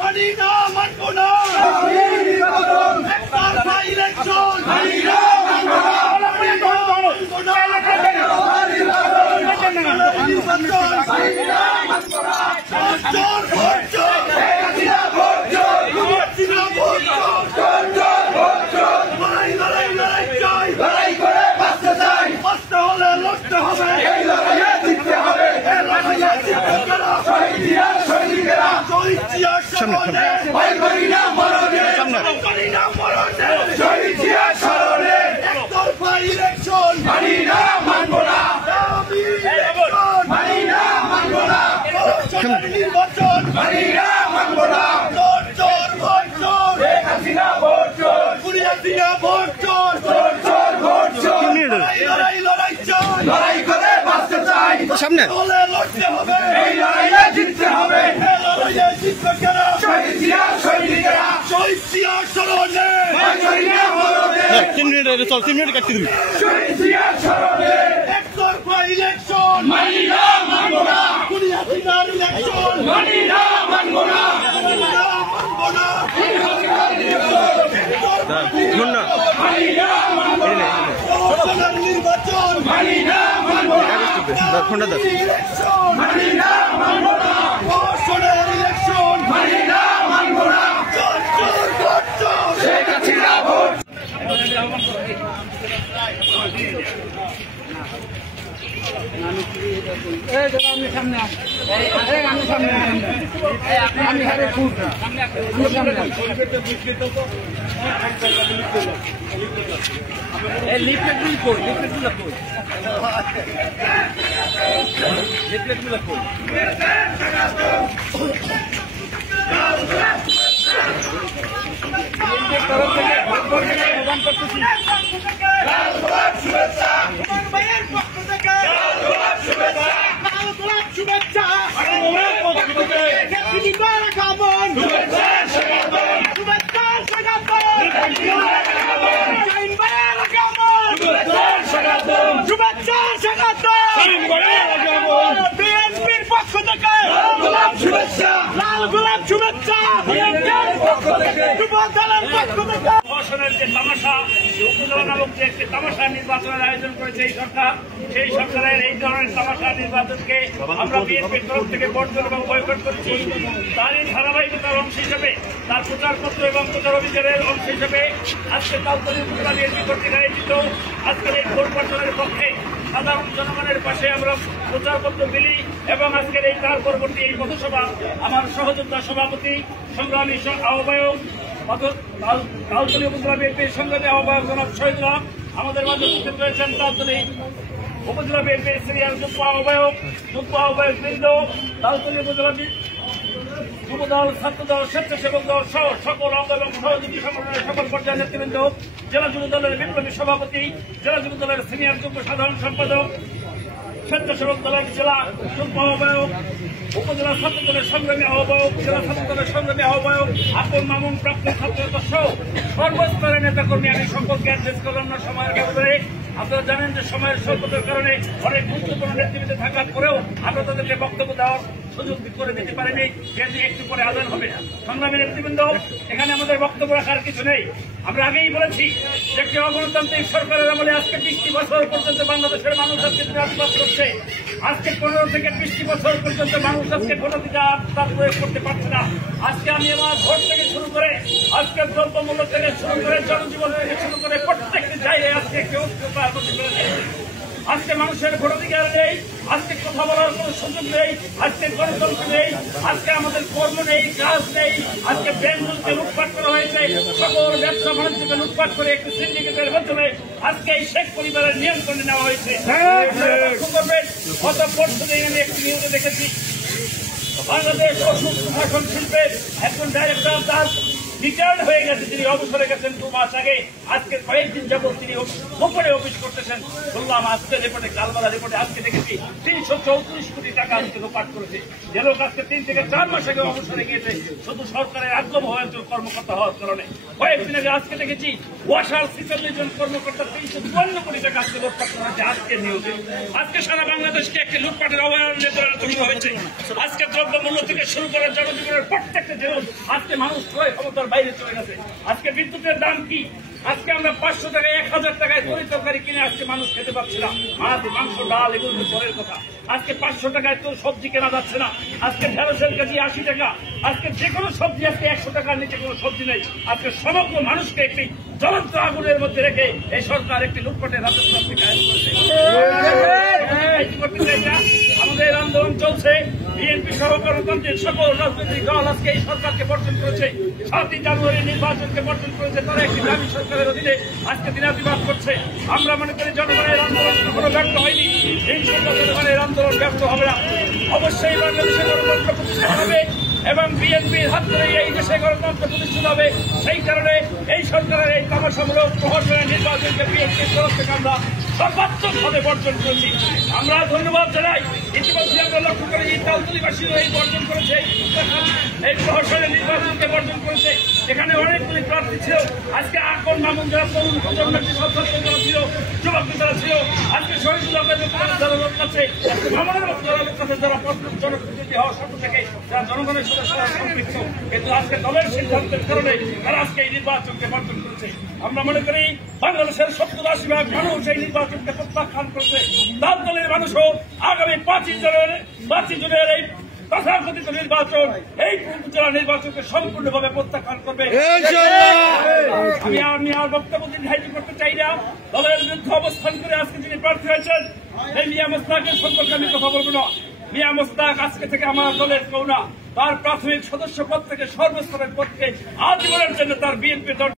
মানি না, মানব না। একতরফা ইলেকশন মানি না, মানব না। ইলেকশন মানি না, মানব না। নির্বাচন মানি না, মানব না। চোর চোর ভোট চোর, শেখ হাসিনা ভোট চোর, হাসিনা ভোট চোর, চোর চোর ভোট চোর। লড়াই লড়াই চাই, লড়াই করে বাঁচতে চাই। সামনে হলে লড়তে হবে, এই লড়াইয়ে জিততে হবে। এই লড়াইয়ে জিতবে কেন? শহীদ জিয়া সৈনিকেরা, শহীদ জিয়া স্মরণে, মরণে। 3 মিনিট চল, 3 মিনিট কাটতে দিবি। শহীদ জিয়া স্মরণে একতরফা ইলেকশন মানি না, মানব না। হাসিনার ইলেকশন মানি না, মানব না, মানব না। নির্বাচন মানি না, মানব না। ইলেকশন মানি না, মানব না। ইলেকশন মানি না, মানব না। চোর চোর ভোট চোর, শেখ হাসিনা ভোট। বিএনপির পক্ষ থেকে শুভেচ্ছা, লাল গোলাপ শুভেচ্ছা। যুব দলের পক্ষ থেকে প্রশাসনের যে তামাশা, উপজেলা নামক যে একটি তামাশা নির্বাচনের আয়োজন করেছে এই সরকার, সেই সরকারের এই ধরনের তামাশা নির্বাচনকে আমরা বিএনপির তরফ থেকে বর্জন এবং বয়কট করেছি। তারই ধারাবাহিকতার অংশ হিসেবে, তার প্রচারপত্র এবং প্রচার অভিযানের অংশ হিসেবে আজকে তালতলী উপজেলা বিএনপি কর্তৃক আয়োজিত আজকের এই ভোট বর্জনের পক্ষে সাধারণ জনগণের পাশে আমরা প্রচারপত্র দিলি এবং আজকের এই তার পরবর্তী এই পথসভা আমার সহযোদ্ধা সভাপতি, সংগ্রামী আহ্বায়ক, তালতলী উপজেলা বিএনপির সংগ্রামী আহ্বায়ক জনাব শহীদুল্লাহ আমাদের মাঝে উপস্থিত রয়েছেন। তালতলী উপজেলা বিএনপির সিনিয়র যুগ্ম আহ্বায়ক বৃন্দ, তালতলী উপজেলা যুবদল, ছাত্রদল, স্বেচ্ছাসেবক দল সহ সকল অঙ্গ এবং সহযোগী সংগঠনের সকল পর্যায়ের নেতৃবৃন্দ, জেলা যুব দলের বিপ্লবী সভাপতি, জেলা যুব দলের সিনিয়র যুগ্ম সাধারণ সম্পাদক, স্বেচ্ছাসেবক দলের জেলা যুগ্ম আহ্বায়ক, উপজেলা ছাত্র দলের সংগ্রামী আহ্বায়ক, জেলা ছাত্র দলের সংগ্রামী আহ্বায়ক, আপন মামুন প্রাপ্ত ছাত্রতা সহ সর্বস্তরের নেতাকর্মী আমি সকলকে অ্যাড্রেস করলাম না সময়ের ব্যাপারে। আপনারা জানেন যে সময়ের স্বল্পতার কারণে অনেক গুরুত্বপূর্ণ নেতৃবৃন্দ থাকার পরেও আমরা তাদেরকে বক্তব্য দেওয়ার সুযোগ করে দিতে পারেনি, যেহেতু একটু পরে আদান হবে না। সংগ্রামী নেতৃবৃন্দ, এখানে আমাদের বক্তব্য রাখার কিছু নেই। আমরা আগেই বলেছি যে একটি অগণতান্ত্রিক সরকারের আমলে আজকে 20টি বছর পর্যন্ত বাংলাদেশের মানুষ আজকে রাজপাত করছে। আজকে 15 থেকে 20টি বছর পর্যন্ত মানুষ আজকে ভোটাধিকার তার প্রয়োগ করতে পারছে না। আজকে আমি আমার ভোট থেকে শুরু করে আজকে দ্রব্যমূল্য থেকে শুরু করে জনজীবন থেকে শুরু করে প্রত্যেকটি জায়গায় আজকে কেউ আজকে মানুষের ভোটাধিকার নেই, আজকে কথা বলার কোন সুযোগ নেই, আজকে গণতন্ত্র নেই, আজকে আমাদের কর্ম নেই, কাজ নেই। আজকে ব্যাংকগুলোকে লুটপাট করা হয়েছে, সকল ব্যবসা বাণিজ্যকে লুটপাট করে একটি সিন্ডিকেটের মাধ্যমে আজকে এই শেখ পরিবারের নিয়ন্ত্রণে নেওয়া হয়েছে। গত পরশুদিন আমি একটি নিউজে দেখেছি বাংলাদেশ ওষুধ প্রশাসন শিল্পের একজন ডাইরেক্টর রিটায়ার্ড হয়ে গেছে, তিনি অবসরে গেছেন 2 মাস আগে। আজকে কয়েকদিন যাবত তিনি গোপনে অফিস করতেছেন। বললাম আজকে রিপোর্টে, কালবালা রিপোর্টে আজকে দেখেছি 334 কোটি টাকা আজকে লোপাট করেছে। যে লোক আজকে 3 থেকে 4 মাস আগে অবসরে গিয়েছে শুধু সরকারের আগ্রহ হয়েছে কর্মকর্তা হওয়ার কারণে। কয়েকদিন আগে আজকে দেখেছি ওয়াসার 46 জন কর্মকর্তা 352 কোটি টাকা আজকে লুটপাট করেছে আজকে নিয়োগে। আজকে সারা বাংলাদেশকে একটি লুটপাটের অভয়ারণ্যে তৈরি হয়েছে। আজকে দ্রব্যমূল্য থেকে শুরু করে জনজীবনের প্রত্যেকটা জিনিস আজকে মানুষ ক্রয় ক্ষমতার বাইরে চলে গেছে। আজকে বিদ্যুতের দাম কি? আজকে আমরা 500 টাকায় 1000 টাকায় তরি তরকারি কিনে আজকে মানুষ খেতে পারছে না। মাছ, মাংস, ডাল এগুলো তো পরের কথা। আজকে 500 টাকায় তো সবজি কেনা যাচ্ছে না। আজকে ঢেঁড়সের কেজি 80 টাকা। আজকে যে কোনো সবজি আজকে 100 টাকার নিচে কোনো সবজি নেই। আজকে সমগ্র মানুষকে একটি জ্বলন্ত আগুনের মধ্যে রেখে এই সরকার একটি লুটপাটের রাজত্ব কায়েম করেছে। আমাদের আন্দোলন চলছে। বিএনপি সহ গণতান্ত্রিক সকল রাজনৈতিক দল আজকে এই সরকারকে বর্জন করেছে। 7ই জানুয়ারি নির্বাচনকে বর্জন করেছে। তারা একটি দাবি সরকারের অধীনে আজকে দিনাতিবাদ করছে। আমরা মনে করি জনগণের আন্দোলন কখনো ব্যর্থ হয়নি, ইনশাআল্লাহ জনগণের আন্দোলন ব্যর্থ হবে না। অবশ্যই বাংলাদেশে গণতন্ত্র প্রতিষ্ঠা হবে এবং বিএনপির হাত ধরে এই দেশে গণতন্ত্র প্রতিষ্ঠিত হবে। সেই কারণে এই সরকারের এই তামাশামূলক প্রহসনের নির্বাচনকে বিএনপির তরফ থেকে আমরা সর্বাত্মকভাবে বর্জন করেছি। আমরা ধন্যবাদ জানাই। ইতিমধ্যে আমরা লক্ষ্য করি তালতলিবাসীও এই বর্জন করেছে, এই প্রহসনের নির্বাচনকে বর্জন করেছে। এখানে অনেকগুলি প্রার্থী ছিল। আজকে আকন মামুন যারা তরুণ প্রজন্মের যারা ছিল, যুবক যারা ছিল, আজকে শহীদুল্লাহ যারা লোক আছে, মামুনের মতো যারা লোক আছে, যারা জনপ্রতিনিধি হওয়ার স্বপ্ন থেকে যারা জনগণের সাথে সম্পৃক্ত, কিন্তু আজকে দলের সিদ্ধান্তের কারণে তারা আজকে এই নির্বাচনকে বর্জন করেছে। আমরা মনে করি বাংলাদেশের 70-80% মানুষ এই নির্বাচনকে প্রত্যাখ্যান করেছে। তার দলের মানুষও আগামী 5 জনের এই তথাকথিত নির্বাচন, এই উপজেলা নির্বাচনকে সম্পূর্ণভাবে প্রত্যাখ্যান করবে। আমি আর বক্তব্য দীর্ঘায়িত করতে চাই না। দলের বিরুদ্ধে অবস্থান করে আজকে যিনি প্রার্থী হয়েছেন এই মিয়া মোস্তাকের সম্পর্কে আমি কথা বলবো না। মিয়া মোস্তাক আজকে থেকে আমার দলের কেউ না। তার প্রাথমিক সদস্য পদ থেকে সর্বস্তরের পক্ষে আজীবনের জন্য তার বিএনপি